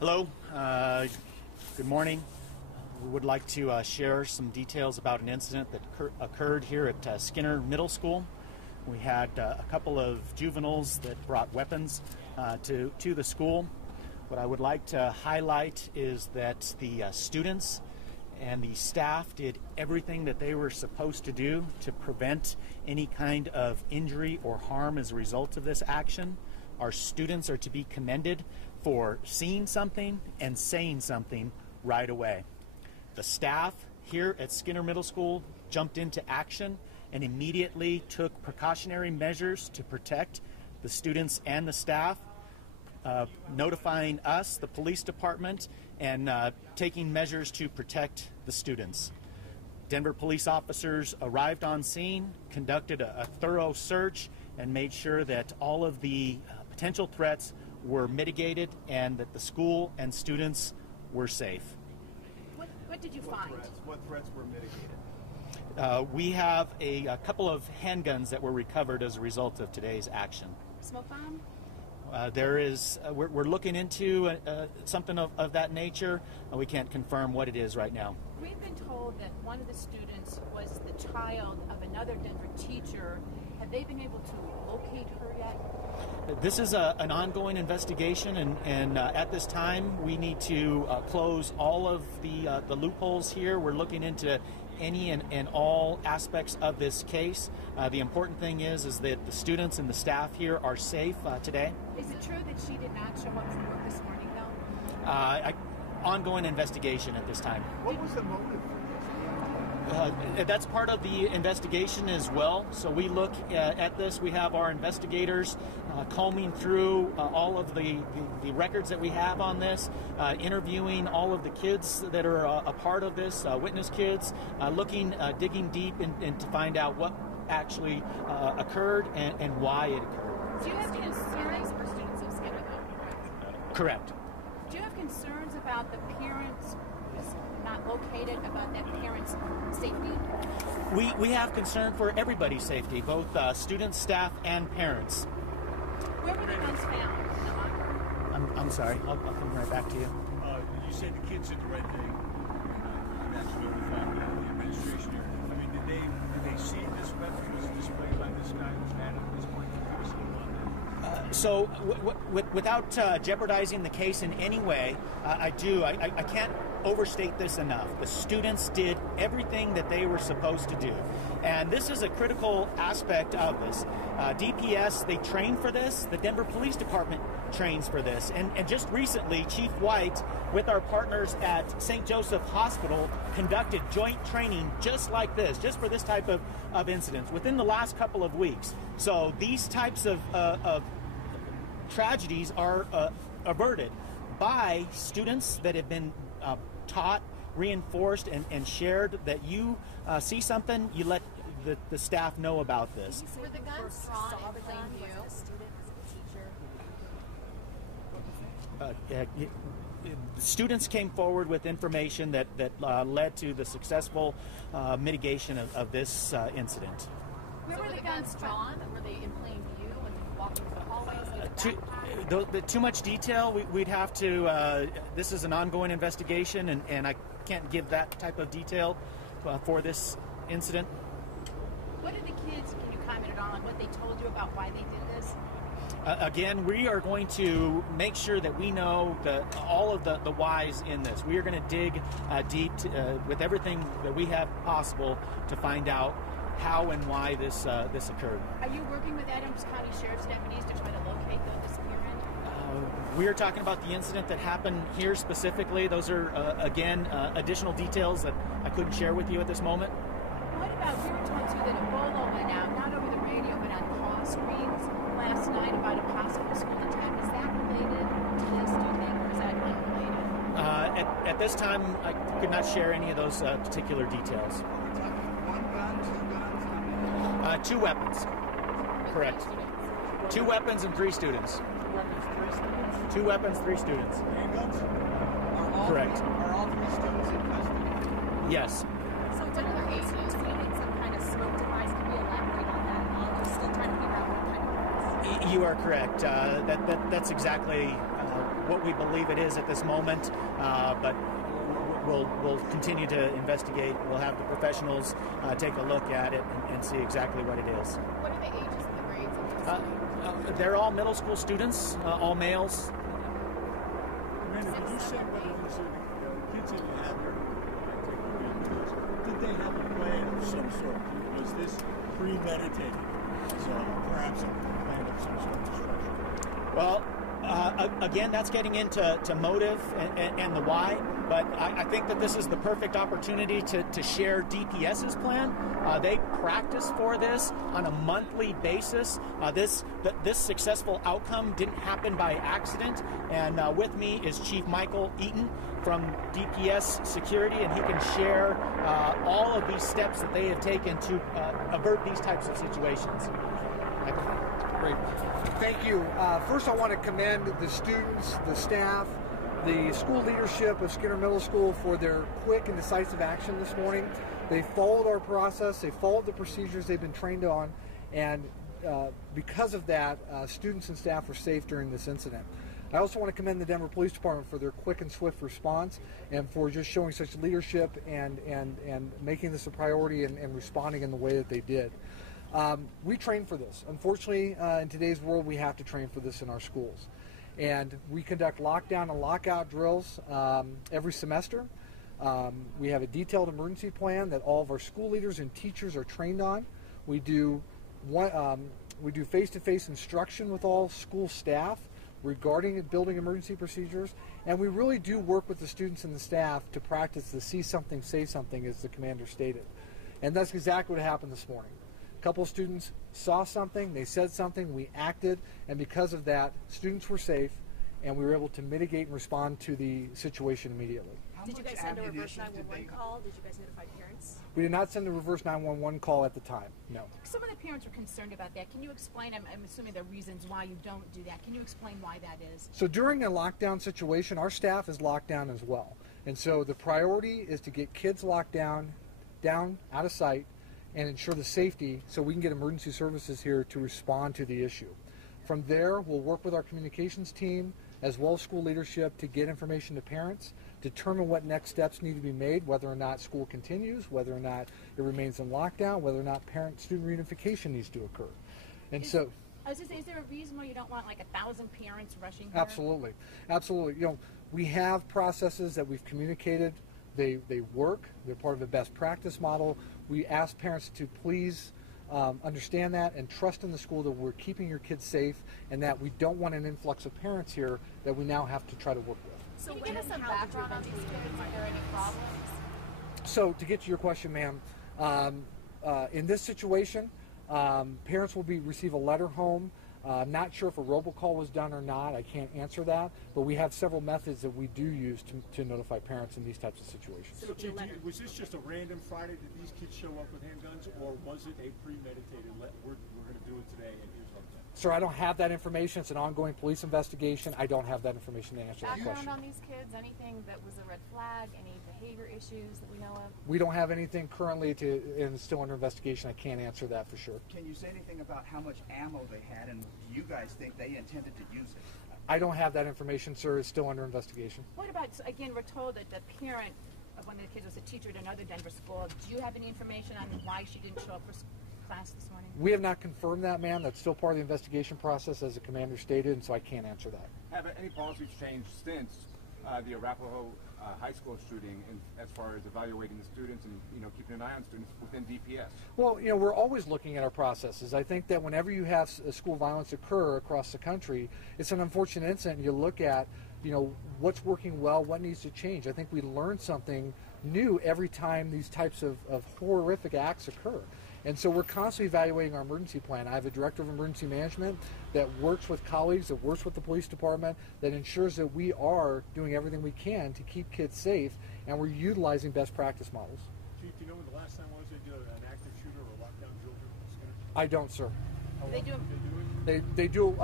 Hello, good morning. We would like to share some details about an incident that occurred here at Skinner Middle School. We had a couple of juveniles that brought weapons to the school. What I would like to highlight is that the students and the staff did everything that they were supposed to do to prevent any kind of injury or harm as a result of this action. Our students are to be commended for seeing something and saying something right away. The staff here at Skinner Middle School jumped into action and immediately took precautionary measures to protect the students and the staff, notifying us, the police department, and taking measures to protect the students. Denver police officers arrived on scene, conducted a thorough search, and made sure that all of the potential threats were mitigated and that the school and students were safe. What did you find? What threats were mitigated? We have a couple of handguns that were recovered as a result of today's action. Smoke bomb? We're looking into something of that nature. We can't confirm what it is right now. We've been told that one of the students was the child of another Denver teacher. Have they been able to locate her yet? This is an ongoing investigation, and at this time we need to close all of the loopholes here. We're looking into any and all aspects of this case. The important thing is that the students and the staff here are safe today. Is it true that she did not show up for work this morning, though? Ongoing investigation at this time. What was the motive for this? That's part of the investigation as well. So we look at this. We have our investigators combing through all of the records that we have on this, interviewing all of the kids that are a part of this, witness kids, digging deep and to find out what actually occurred and why it occurred. Do you have concerns for students of Skinner, though? Correct. Do you have concerns about the parents not located, about that parent's safety? We have concern for everybody's safety, both students, staff, and parents. Where were the guns found? I'm sorry. I'll come right back to you. You said the kids did the right thing. That's notified the administration here. I mean, did they see this weapon was displayed by this guy who's had it at this point? So, without jeopardizing the case in any way, I can't overstate this enough. The students did everything that they were supposed to do. And this is a critical aspect of this. DPS, they train for this. The Denver Police Department trains for this. And just recently, Chief White, with our partners at St. Joseph Hospital, conducted joint training just like this, just for this type of incidents within the last couple of weeks. So these types of tragedies are averted by students that have been taught, reinforced, and shared that you see something, you let the staff know about this. Were the guns drawn in plain view? Was it a student? Was it a teacher? Students came forward with information that led to the successful mitigation of this incident. Where were the guns drawn? Were they in plain view when walking through the hallways? Too much detail. We'd have to. This is an ongoing investigation, and I can't give that type of detail for this incident. What did the kids, can you comment on what they told you about why they did this? Again, we are going to make sure that we know all of the whys in this. We are going to dig deep with everything that we have possible to find out how and why this occurred. Are you working with Adams County Sheriff's deputies to try to locate the disappearance? We are talking about the incident that happened here specifically. Those are, again, additional details that I couldn't share with you at this moment. What about, we were told too that Ebola went out, not over the radio, but on call screens last night about a possible school attack. Is that related to this, do you think, or is that unrelated? At this time, I could not share any of those particular details. One gun, two guns? Two weapons. Correct. 2 weapons and 3 students. 2 weapons, 3 students? 2 weapons, 3 students. Handguns? Correct. Are all 3 students in custody? Yes. So what are they using some kind of smoke device? Can we elaborate on that? They're still trying to figure out what kind of device. You are correct. That's exactly what we believe it is at this moment, but we'll continue to investigate. We'll have the professionals take a look at it and see exactly what it is. What are the ages and the grades of these? They're all middle school students, all males. Miranda, did you say whether these are the kids that you have here, did they have a plan of some sort? Was this premeditated? So perhaps a plan of some sort of destruction? Well, again, that's getting into motive and the why, but I think that this is the perfect opportunity to share DPS's plan. They practice for this on a monthly basis. This successful outcome didn't happen by accident, and with me is Chief Michael Eaton from DPS Security, and he can share all of these steps that they have taken to avert these types of situations. Great. Thank you. First, I want to commend the students, the staff, the school leadership of Skinner Middle School for their quick and decisive action this morning. They followed our process, they followed the procedures they've been trained on, and because of that, students and staff were safe during this incident. I also want to commend the Denver Police Department for their quick and swift response and for just showing such leadership and making this a priority and responding in the way that they did. We train for this. Unfortunately, in today's world, we have to train for this in our schools. And we conduct lockdown and lockout drills every semester. We have a detailed emergency plan that all of our school leaders and teachers are trained on. We do face-to-face instruction with all school staff regarding building emergency procedures, and we really do work with the students and the staff to practice the see something, say something, as the commander stated. And that's exactly what happened this morning. A couple of students saw something, they said something, we acted, and because of that, students were safe, and we were able to mitigate and respond to the situation immediately. Did you guys send a reverse 911 call? Did you guys notify parents? We did not send the reverse 911 call at the time, no. Some of the parents were concerned about that. Can you explain? I'm assuming there are reasons why you don't do that. Can you explain why that is? So during a lockdown situation, our staff is locked down as well. And so the priority is to get kids locked down, out of sight, and ensure the safety so we can get emergency services here to respond to the issue. From there, we'll work with our communications team as well as school leadership to get information to parents, determine what next steps need to be made, whether or not school continues, whether or not it remains in lockdown, whether or not parent-student reunification needs to occur. And is there a reason why you don't want like 1,000 parents rushing here? Absolutely. Absolutely. You know, we have processes that we've communicated. They work. They're part of a best practice model. We ask parents to please understand that and trust in the school that we're keeping your kids safe and that we don't want an influx of parents here that we now have to try to work with. So can you give us some background on these kids? Are there any problems? So to get to your question, ma'am, in this situation, parents will receive a letter home. I'm not sure if a robocall was done or not. I can't answer that, but we have several methods that we do use to notify parents in these types of situations. So, was this just a random Friday? Did these kids show up with handguns, or was it a premeditated, we're going to do it today, and here's our plan? Sir, I don't have that information. It's an ongoing police investigation. I don't have that information to answer that question. Background on these kids? Anything that was a red flag? Any behavior issues that we know of? We don't have anything currently and it's still under investigation. I can't answer that for sure. Can you say anything about how much ammo they had and do you guys think they intended to use it? I don't have that information, sir. It's still under investigation. What about, again, we're told that the parent of one of the kids was a teacher at another Denver school. Do you have any information on why she didn't show up for class this morning? We have not confirmed that, ma'am. That's still part of the investigation process, as the commander stated, and so I can't answer that. Have any policies changed since the Arapahoe High School shooting, as far as evaluating the students and keeping an eye on students within DPS? Well, we're always looking at our processes. I think that whenever you have school violence occur across the country, it's an unfortunate incident. You look at what's working well, what needs to change. I think we learn something new every time these types of horrific acts occur. And so we're constantly evaluating our emergency plan. I have a director of emergency management that works with colleagues, that works with the police department, that ensures that we are doing everything we can to keep kids safe, and we're utilizing best practice models. Chief, do you know when the last time was they did an active shooter or lockdown drill here in Skinner? I don't, sir. They do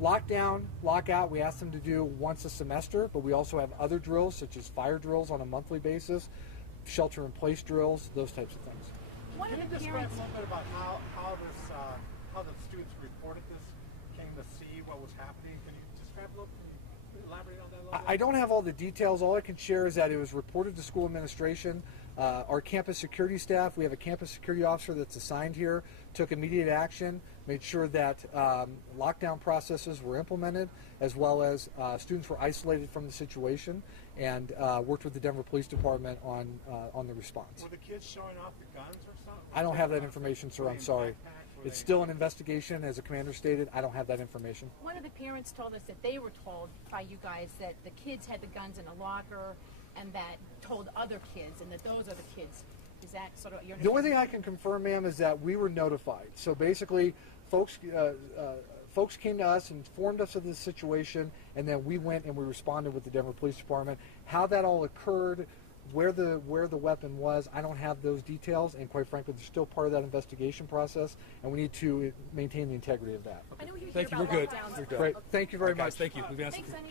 Lockdown, lockout, we ask them to do once a semester, but we also have other drills, such as fire drills on a monthly basis, shelter-in-place drills, those types of things. One of Can the you describe parents. a little bit about how the students reported this, came to see what was happening? Can you describe a little? I don't have all the details. All I can share is that it was reported to school administration. Our campus security staff, we have a campus security officer that's assigned here, took immediate action, made sure that lockdown processes were implemented, as well as students were isolated from the situation, and worked with the Denver Police Department on the response. Were the kids showing off the guns or something? I don't have that information, sir. I'm sorry. It's still an investigation, as the commander stated. I don't have that information. One of the parents told us that they were told by you guys that the kids had the guns in a locker, and that told other kids, and that those other kids. Is that sort of your? The only thing I can confirm, ma'am, is that we were notified. So basically, folks came to us, informed us of the situation, and then we went and we responded with the Denver Police Department. How that all occurred, where the weapon was, I don't have those details, and quite frankly, they're still part of that investigation process, and we need to maintain the integrity of that. I know you're Thank you. about We're good. lockdowns. We're good. Great. Thank you very Guys, much. thank you. We've answered. Thanks, Sonny.